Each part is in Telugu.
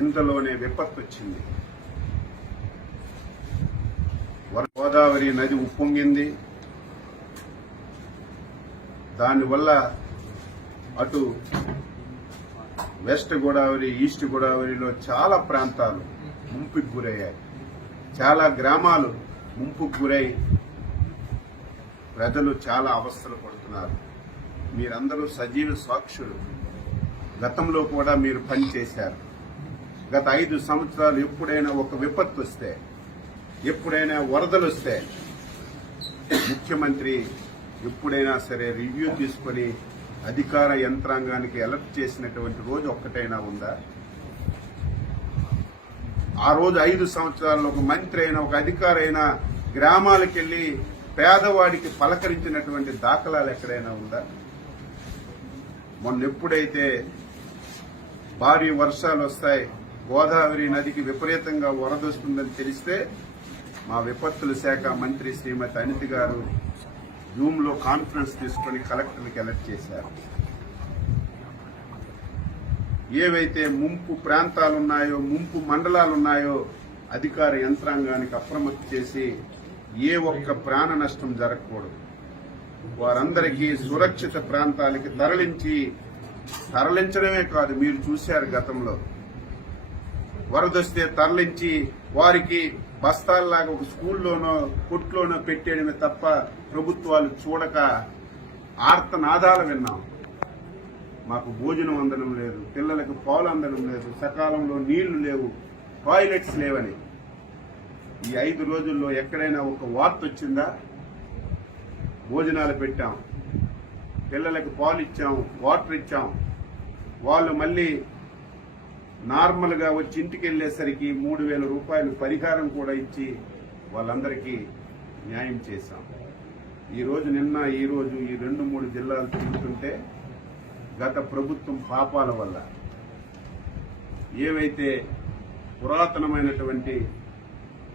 ఇంతలోనే విపత్తు వచ్చింది. గోదావరి నది ఉప్పొంగింది. దానివల్ల అటు వెస్ట్ గోదావరి, ఈస్ట్ గోదావరిలో చాలా ప్రాంతాలు ముంపుకు గురయ్యాయి. చాలా గ్రామాలు ముంపుకు గురై ప్రజలు చాలా అవస్థలు పడుతున్నారు. మీరందరూ సజీవ సాక్షులు. గతంలో కూడా మీరు పనిచేశారు. గత 5 సంవత్సరాలు ఎప్పుడైనా ఒక విపత్తు వస్తే, ఎప్పుడైనా వరదలు వస్తే ముఖ్యమంత్రి ఎప్పుడైనా సరే రివ్యూ తీసుకుని అధికార యంత్రాంగానికి అలర్ట్ చేసినటువంటి రోజు ఒక్కటైనా ఉందా? ఆ రోజు 5 సంవత్సరాల్లో ఒక మంత్రి అయినా, ఒక అధికారి అయినా గ్రామాలకు వెళ్లి పేదవాడికి పలకరించినటువంటి దాఖలాలు ఎక్కడైనా ఉందా? మొన్న ఎప్పుడైతే భారీ వర్షాలు వస్తాయి, గోదావరి నదికి విపరీతంగా వరదొస్తుందని తెలిస్తే మా విపత్తుల శాఖ మంత్రి శ్రీమతి అనిత గారు జూమ్ లో కాన్ఫరెన్స్ తీసుకుని కలెక్టర్లకు అలర్ట్ చేశారు. ఏవైతే ముంపు ప్రాంతాలున్నాయో, ముంపు మండలాలున్నాయో అధికార యంత్రాంగానికి అప్రమత్తం చేసి ఏ ఒక్క ప్రాణ నష్టం జరగకూడదు, వారందరికీ సురక్షిత ప్రాంతాలకి తరలించడమే కాదు, మీరు చూశారు గతంలో వరదొస్తే తరలించి వారికి బస్తాల్లాగా ఒక స్కూల్లోనో కొట్లోనో పెట్టేయడమే తప్ప ప్రభుత్వాలు చూడక ఆర్తనాదాలు విన్నాం. మాకు భోజనం అందడం లేదు, పిల్లలకు పాలు అందడం లేదు, సకాలంలో నీళ్లు లేవు, టాయిలెట్స్ లేవని. ఈ 5 రోజుల్లో ఎక్కడైనా ఒక వార్త వచ్చిందా? భోజనాలు పెట్టాం, పిల్లలకు పాలు ఇచ్చాం, వాటర్ ఇచ్చాం. వాళ్ళు మళ్ళీ నార్మల్ గా వచ్చి ఇంటికి వెళ్లేసరికి 3,000 రూపాయలు పరిహారం కూడా ఇచ్చి వాళ్ళందరికీ న్యాయం చేశాం. ఈ రోజు ఈ 2-3 జిల్లాలు తిరుగుతుంటే గత ప్రభుత్వం పాపాల వల్ల ఏవైతే పురాతనమైనటువంటి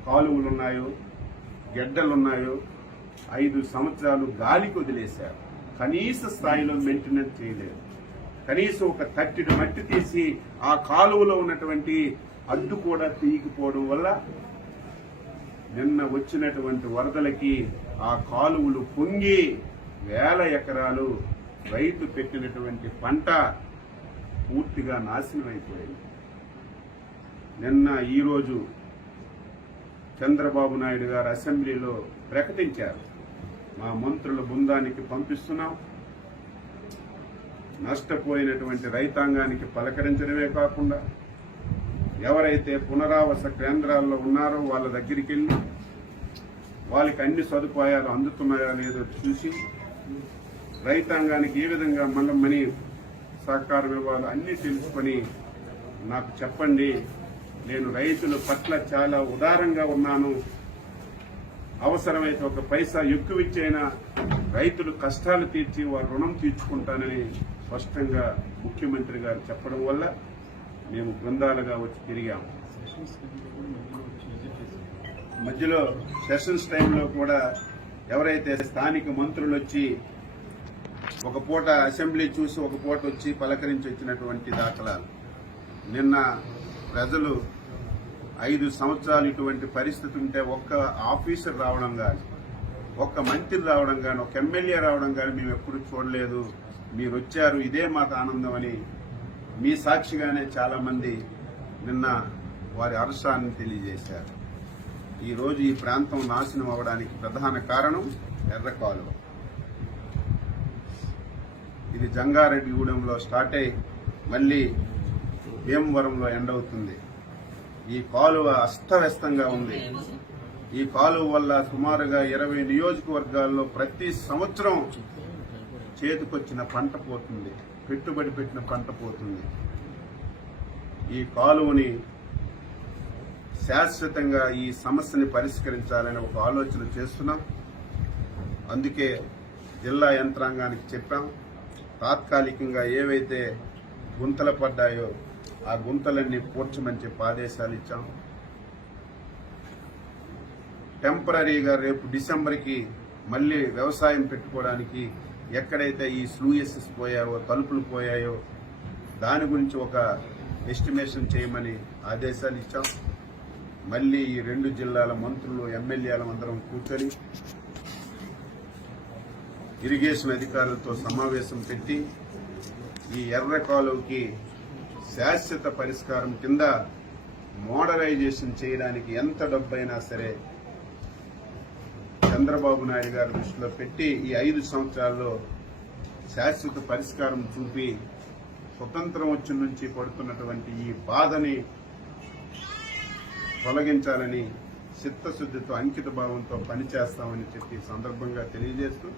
కాలువలున్నాయో, గెడ్డలున్నాయో 5 సంవత్సరాలు గాలికి వదిలేశారు. కనీస స్థాయిలో మెయింటెనెన్స్ చేయలేదు. కనీసం ఒక తట్టిడి మట్టి తీసి ఆ కాలువలో ఉన్నటువంటి అడ్డు కూడా తీయకపోవడం వల్ల నిన్న వచ్చినటువంటి వరదలకి ఆ కాలువలు పొంగి 1000 ఎకరాలు రైతు పెట్టినటువంటి పంట పూర్తిగా నాశనం అయిపోయింది. ఈరోజు చంద్రబాబు నాయుడు గారు అసెంబ్లీలో ప్రకటించారు, మా మంత్రుల బృందానికి పంపిస్తున్నాం, నష్టపోయినటువంటి రైతాంగానికి పలకరించడమే కాకుండా ఎవరైతే పునరావాస కేంద్రాల్లో ఉన్నారో వాళ్ళ దగ్గరికి వెళ్లి వాళ్ళకి అన్ని సదుపాయాలు అందుతున్నాయో లేదో చూసి రైతాంగానికి ఏ విధంగా మళ్ళీ సహకారం ఇవ్వాలో అన్ని తెలుసుకొని నాకు చెప్పండి, నేను రైతుల పట్ల చాలా ఉదారంగా ఉన్నాను, అవసరమైతే ఒక పైసా ఎక్కువ ఇచ్చైనా రైతులు కష్టాలు తీర్చి వారి రుణం తీర్చుకుంటానని స్పష్టంగా ముఖ్యమంత్రి గారు చెప్పడం వల్ల మేము బృందాలుగా వచ్చి తిరిగాము. మధ్యలో సెషన్స్ టైంలో కూడా ఎవరైతే స్థానిక మంత్రులు వచ్చి ఒక పూట అసెంబ్లీ చూసి ఒక పూట వచ్చి పలకరించి వచ్చినటువంటి దాఖలాలు. నిన్న ప్రజలు 5 సంవత్సరాలు ఇటువంటి పరిస్థితి ఉంటే ఒక్క ఆఫీసర్ రావడం కానీ, ఒక్క మంత్రి రావడం కానీ, ఒక ఎమ్మెల్యే రావడం కానీ మేము ఎప్పుడు చూడలేదు. మీరు వచ్చారు, ఇదే మాకు ఆనందం అని మీ సాక్షిగానే చాలా మంది నిన్న వారి హర్షాన్ని తెలియజేశారు. ఈ రోజు ఈ ప్రాంతం నాశనం అవడానికి ప్రధాన కారణం ఎర్ర కాలువ. ఇది జంగారెడ్డిగూడెంలో స్టార్ట్ అయి మళ్లీ భీమవరంలో ఎండ్ అవుతుంది. ఈ కాలువ అస్తవ్యస్తంగా ఉంది. ఈ కాలువ వల్ల సుమారుగా 20 నియోజకవర్గాల్లో ప్రతి సంవత్సరం చేతికొచ్చిన పంట పోతుంది, పెట్టుబడి పెట్టిన పంట పోతుంది. ఈ కాలువని శాశ్వతంగా ఈ సమస్యని పరిష్కరించాలని ఒక ఆలోచన చేస్తున్నాం. అందుకే జిల్లా యంత్రాంగానికి చెప్పాం, తాత్కాలికంగా ఏవైతే గుంతలు పడ్డాయో ఆ గుంతలన్నీ పూడ్చమని చెప్పి ఆదేశాలు ఇచ్చాం. టెంపరీగా రేపు డిసెంబర్కి మళ్లీ వ్యవసాయం పెట్టుకోవడానికి ఎక్కడైతే ఈ స్లూయసెస్ పోయాయో, తలుపులు పోయాయో దాని గురించి ఒక ఎస్టిమేషన్ చేయమని ఆదేశాలు ఇచ్చాం. మళ్లీ ఈ 2 జిల్లాల మంత్రులు ఎమ్మెల్యేలు అందరం కూర్చొని ఇరిగేషన్ అధికారులతో సమావేశం పెట్టి ఈ ఎర్ర కాలువకి శాశ్వత పరిష్కారం కింద మోడరైజేషన్ చేయడానికి ఎంత డబ్బైనా సరే చంద్రబాబు నాయుడు గారి దృష్టిలో పెట్టి ఈ 5 సంవత్సరాల్లో శాశ్వత పరిష్కారం చూపి స్వతంత్రం వచ్చి నుంచి పడుతున్నటువంటి ఈ బాధని తొలగించాలని చిత్తశుద్ధితో అంకిత భావంతో పనిచేస్తామని చెప్పి సందర్భంగా తెలియజేస్తూ